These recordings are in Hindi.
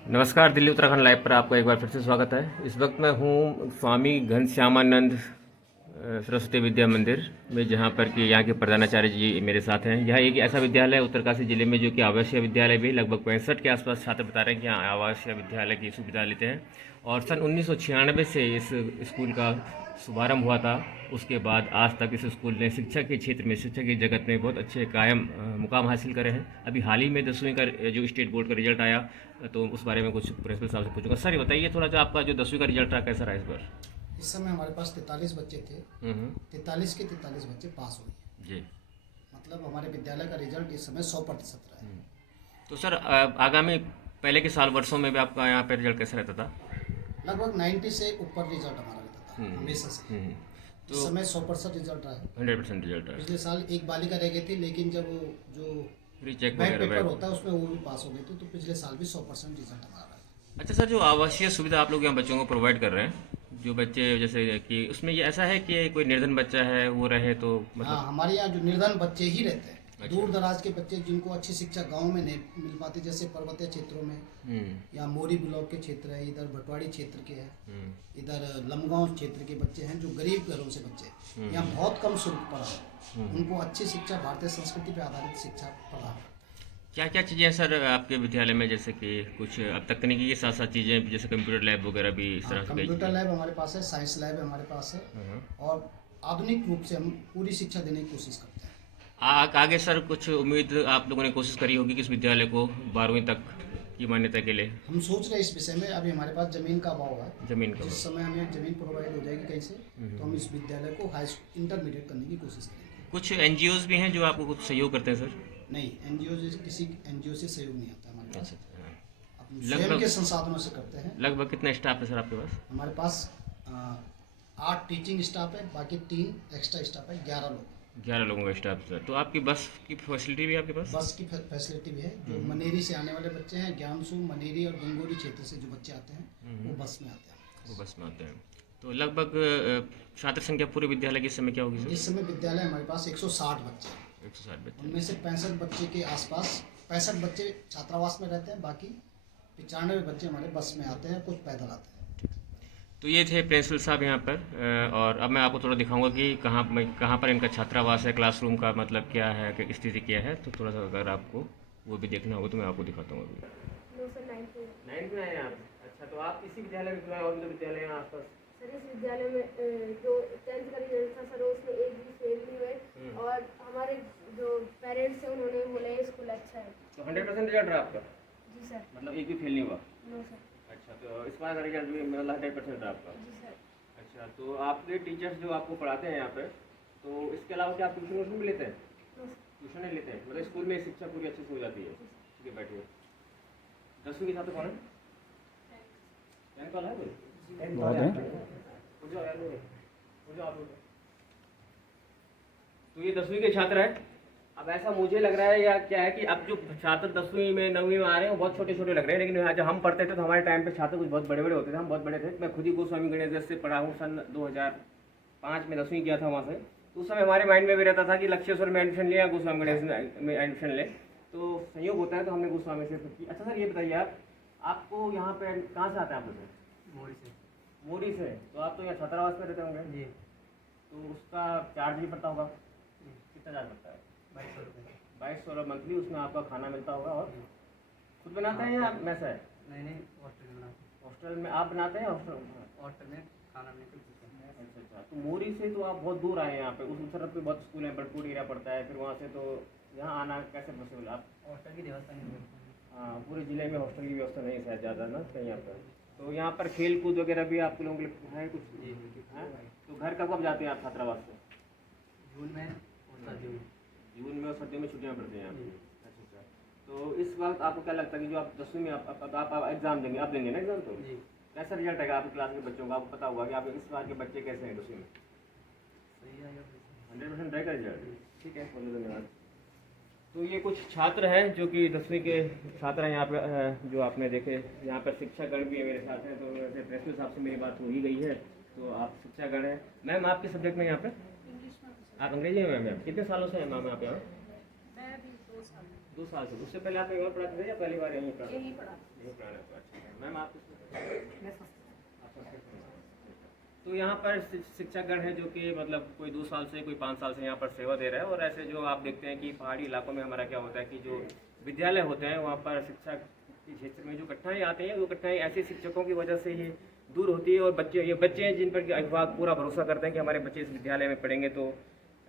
नमस्कार, दिल्ली उत्तराखंड लाइव पर आपका एक बार फिर से स्वागत है। इस वक्त मैं हूँ स्वामी घनश्यामानंद सरस्वती विद्या मंदिर में, जहाँ पर कि यहाँ के प्रधानाचार्य जी मेरे साथ हैं। यह एक ऐसा विद्यालय है उत्तरकाशी जिले में जो कि आवासीय विद्यालय भी, लगभग 65 के आसपास छात्र बता रहे हैं कि यहाँ आवासीय विद्यालय की सुविधा लेते हैं। और सन 1996 से इस स्कूल का शुभारंभ हुआ था। उसके बाद आज तक इस स्कूल ने शिक्षा के क्षेत्र में, शिक्षा की जगत में बहुत अच्छे कायम मुकाम हासिल करे हैं। अभी हाल ही में 10वीं का जो स्टेट बोर्ड का रिजल्ट आया, तो उस बारे में कुछ प्रिंसिपल साहब से पूछूंगा। सर ये बताइए थोड़ा, जो आपका जो 10वीं का रिजल्ट रहा कैसा रहा इस बार? इस समय हमारे पास 43 बच्चे थे। 43 के 43 बच्चे पास हुए। जी। मतलब हमारे विद्यालय का रिजल्ट इस समय 100% रहा है। तो सर आगामी पहले के साल वर्षों में भी आपका यहाँ पे रिजल्ट कैसा रहता था? लगभग 90 से ऊपर रिजल्ट हमारा रहता था हमेशा से। इस तो समय 100% रिजल्ट रहा है। 100% रिजल्ट रहा पिछले साल एक बालिका रह गई थी, लेकिन जब वो जो रीचेक बैक वगैरह पेपर बैक। होता है उसमें वो भी पास हो गई थी। तो पिछले साल भी 100% रिजल्ट हमारा रहा है। अच्छा सर, जो आवासीय सुविधा आप लोग यहाँ बच्चों को प्रोवाइड कर रहे हैं, जो बच्चे जैसे कि उसमें ये ऐसा है कि कोई निर्धन बच्चा है वो रहे तो हाँ, मतलब? हमारे यहाँ जो निर्धन बच्चे ही रहते हैं, अच्छा। दूर दराज के बच्चे जिनको अच्छी शिक्षा गांव में नहीं मिल पाती, जैसे पर्वतीय क्षेत्रों में या मोरी ब्लॉक के क्षेत्र है, इधर भटवाड़ी क्षेत्र के हैं, इधर लमगांव क्षेत्र के बच्चे हैं जो गरीब घरों से बच्चे हैं। यहाँ बहुत कम शुल्क पर है, उनको अच्छी शिक्षा, भारतीय संस्कृति पर आधारित शिक्षा प्रदान करते हैं। क्या क्या चीज़ें हैं सर आपके विद्यालय में, जैसे कि कुछ अब तकनीकी के साथ साथ चीज़ें जैसे कंप्यूटर लैब वगैरह भी इस तरह से कंप्यूटर लैब हमारे पास है, साइंस लैब हमारे पास है, और आधुनिक रूप से हम पूरी शिक्षा देने की कोशिश करते हैं। आगे सर कुछ उम्मीद आप लोगों ने कोशिश करी होगी कि इस विद्यालय को 12वीं तक की मान्यता के लिए? हम सोच रहे हैं इस विषय में। अभी हमारे पास जमीन का अभाव है। जमीन का? जिस समय हमें जमीन प्रोवाइड हो जाएगी कहीं से, तो हम इस विद्यालय को इंटरमीडिएट करने की कोशिश करेंगे। कुछ एनजीओज भी हैं जो आपको कुछ सहयोग करते हैं सर? नहीं, एनजीओ किसी एनजीओ से सहयोग नहीं आता हमारे पास। अच्छा। अपने स्वयं के संसाधनों से करते हैं। लगभग कितना स्टाफ है सर आपके पास? हमारे पास 8 टीचिंग स्टाफ है, बाकी 3 एक्स्ट्रा स्टाफ है, 11 लोग। 11 लोगों का स्टाफ सर। तो आपकी बस की फैसिलिटी भी है आपके पास? बस की फैसिलिटी भी है। जो मनेरी से आने वाले बच्चे हैं, ज्ञानसू, मनेरी और गंगोरी क्षेत्र से जो बच्चे आते हैं वो बस में आते हैं। वो बस में आते हैं। तो लगभग छात्र संख्या पूरे विद्यालय की इस समय क्या होगी सर? इस समय विद्यालय हमारे पास 160 बच्चे हैं। 160 बच्चे। उनमें से 65 बच्चे के आसपास 65 बच्चे छात्रावास में रहते हैं, बाकी 95 बच्चे हमारे बस में आते हैं, कुछ पैदल आते हैं। तो ये थे प्रिंसिपल साहब यहाँ पर। और अब मैं आपको थोड़ा दिखाऊंगा कि कहाँ पर इनका छात्रावास है, क्लासरूम का मतलब क्या है, कि स्थिति क्या है। तो थोड़ा सा अगर आपको वो भी देखना होगा तो मैं आपको दिखाता हूँ अभी। 9th में आए आप? अच्छा, तो आप इसी विद्यालय में और विद्यालय यहाँ आसपास? सर इस विद्यालय में जो 10th का रिजल्ट था सर, उसमें एक भी फेल नहीं हुए, और हमारे जो पेरेंट्स हैं उन्होंने बोला ये स्कूल अच्छा है। तो 100% रिजल्ट रहा आपका? जी सर। मतलब एक भी फेल नहीं हुआ? No sir. अच्छा, तो इस बार का रिजल्ट भी मतलब 100% रहा आपका? जी सर। अच्छा, तो आपके टीचर्स जो आपको पढ़ाते हैं यहाँ पे, तो इसके अलावा क्या आप ट्यूशन भी लेते हैं? No sir. ट्यूशन नहीं लेते हैं, मतलब स्कूल में शिक्षा पूरी अच्छे से हो जाती है? ठीक है, बैठिए। 10वीं के साथ कौन है? रैंक वाला है कोई? बहुत है। उठ जाओ यार, उठ जाओ आप लोग। तो ये 10वीं के छात्र हैं। अब ऐसा मुझे लग रहा है या क्या है कि अब जो छात्र 10वीं में 9वीं में आ रहे हैं वो बहुत छोटे छोटे लग रहे हैं, लेकिन यहाँ जब हम पढ़ते थे तो हमारे टाइम पे छात्र कुछ बहुत बड़े बड़े होते थे। हम बहुत बड़े थे। मैं खुद ही गोस्वामी गणेश से पढ़ा हूँ। सन 2005 में 10वीं किया था वहाँ से। तो उस समय हमारे माइंड में भी रहता था कि लक्ष्येश्वर में एडमिशन लिया, गोस्वामी गणेश में एडमिशन ले, तो संयोग होता है, तो हमने गोस्वामी से की। अच्छा सर, ये बताइए आप, आपको यहाँ पे कहाँ से आते हैं आप लोग? मोड़ी से। मोरी से। तो आप तो यहाँ छात्रावास में रहते होंगे जी। तो उसका चार्ज भी पड़ता होगा? कितना चार्ज पड़ता है? 2200 रुपये। 2200 मंथली। उसमें आपका खाना मिलता होगा, और खुद बनाते हैं या मैस है? नहीं, हॉस्टल में बनाते हॉस्टल में आप बनाते हैं? हॉस्टल? हॉस्टल में खाना नहीं कुछ नहीं। अच्छा अच्छा। तो मोरी से तो आप बहुत दूर आए हैं यहाँ पे। उस तरफ पे बहुत स्कूल है, बड़पुर एरिया पड़ता है, फिर वहाँ से तो यहाँ आना कैसे पॉसिबल? आप हॉस्टल की व्यवस्था नहीं है। हाँ, पूरे ज़िले में हॉस्टल की व्यवस्था नहीं है शायद ज़्यादा ना कहीं यहाँ पर। तो यहाँ पर खेल कूद वगैरह भी आप लोगों के लिए है कुछ? जी। है? तो घर कब जाते हैं आप छात्रावास से? जून में और सर्दियों में। जून में और सर्दियों में छुट्टियाँ पड़ती हैं आपकी? अच्छा अच्छा। तो इस वक्त आपको क्या लगता है कि जो आप 10वीं में आप एग्ज़ाम देंगे, आप देंगे ना एग्ज़ाम, तो जी। कैसा रिजल्ट आएगा आपकी क्लास के बच्चों का? आपको पता होगा कि आप इस बार के बच्चे कैसे हैं 10वीं में? सही आएगा। 100% रहेगा रिजल्ट? ठीक है, बहुत बहुत धन्यवाद। तो ये कुछ छात्र हैं जो कि 10वीं के छात्र हैं यहाँ पे, जो आपने देखे। यहाँ पर शिक्षागण भी है मेरे साथ हैं। तो वैसे प्रिंसिपल साहब से मेरी बात हो ही गई है, तो आप शिक्षागण हैं। मैम आपके सब्जेक्ट में यहाँ पे? आप अंग्रेजी में मैम? कितने सालों से हैं मैम आप यहाँ? मैं अभी 2 साल। 2 साल से। उससे पहले आप कहीं और पढ़ाते थे या पहली बार यहीं पढ़ा? यही पढ़ा। यहीं पढ़ाना तो अच्छा है। मैम आप मैं संस्कृत तो यहाँ पर शिक्षकगण हैं जो कि मतलब कोई 2 साल से कोई 5 साल से यहाँ पर सेवा दे रहा है। और ऐसे जो आप देखते हैं कि पहाड़ी इलाकों में हमारा क्या होता है कि जो विद्यालय होते हैं वहाँ पर शिक्षा के क्षेत्र में जो कठिनाई आती हैं वो कठिनाई ऐसे शिक्षकों की वजह से ही दूर होती है। और ये बच्चे हैं जिन पर कि अभिभावक पूरा भरोसा करते हैं कि हमारे बच्चे इस विद्यालय में पढ़ेंगे तो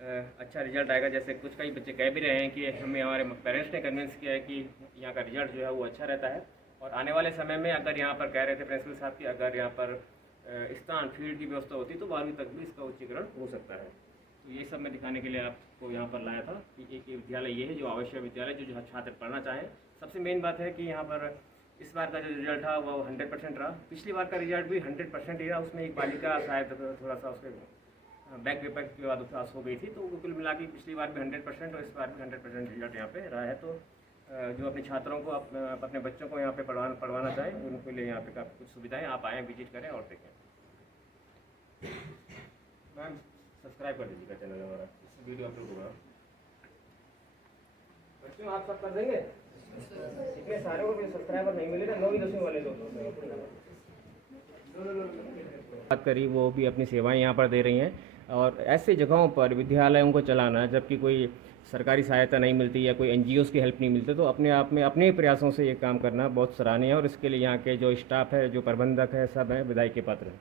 अच्छा रिजल्ट आएगा। जैसे कुछ कई बच्चे कह भी रहे हैं कि हमें हमारे पेरेंट्स ने कन्विंस किया है कि यहाँ का रिजल्ट जो है वो अच्छा रहता है। और आने वाले समय में अगर यहाँ पर कह रहे थे प्रिंसिपल साहब कि अगर यहाँ पर स्थान फील्ड की व्यवस्था होती तो 12वीं तक भी इसका उच्चीकरण हो सकता है। तो ये सब मैं दिखाने के लिए आपको यहाँ पर लाया था कि एक विद्यालय ये है जो आवश्यक विद्यालय जो छात्र पढ़ना चाहें। सबसे मेन बात है कि यहाँ पर इस बार का जो रिजल्ट था वो 100% रहा। पिछली बार का रिजल्ट भी 100% ही रहा। उसमें एक बालिका शायद थोड़ा सा उसके बैक पेपर के बाद पास हो गई थी। तो कुल मिला के पिछली बार भी 100% और इस बार भी 100% रिजल्ट यहाँ पे रहा है। तो जो अपने छात्रों को अपने बच्चों को यहाँ पे पढ़वाना चाहें उनके लिए यहाँ पे काफ़ी कुछ सुविधाएं, आप आएँ विजिट करें और देखें। मैम सब्सक्राइब कर दीजिएगा चैनल हमारा, इस वीडियो अपलोड होगा। बच्चों आप सब कर देंगे? इतने सारे को सब्सक्राइबर नहीं मिले ना, 9वीं 10वीं वाले लोग बात करी वो भी अपनी सेवाएं यहाँ पर दे रही हैं। और ऐसे जगहों पर विद्यालयों को चलाना जबकि कोई सरकारी सहायता नहीं मिलती या कोई एनजीओज़ की हेल्प नहीं मिलती तो अपने आप में अपने प्रयासों से ये काम करना बहुत सराहनीय है। और इसके लिए यहाँ के जो स्टाफ है, जो प्रबंधक है, सब हैं बधाई के पात्र हैं।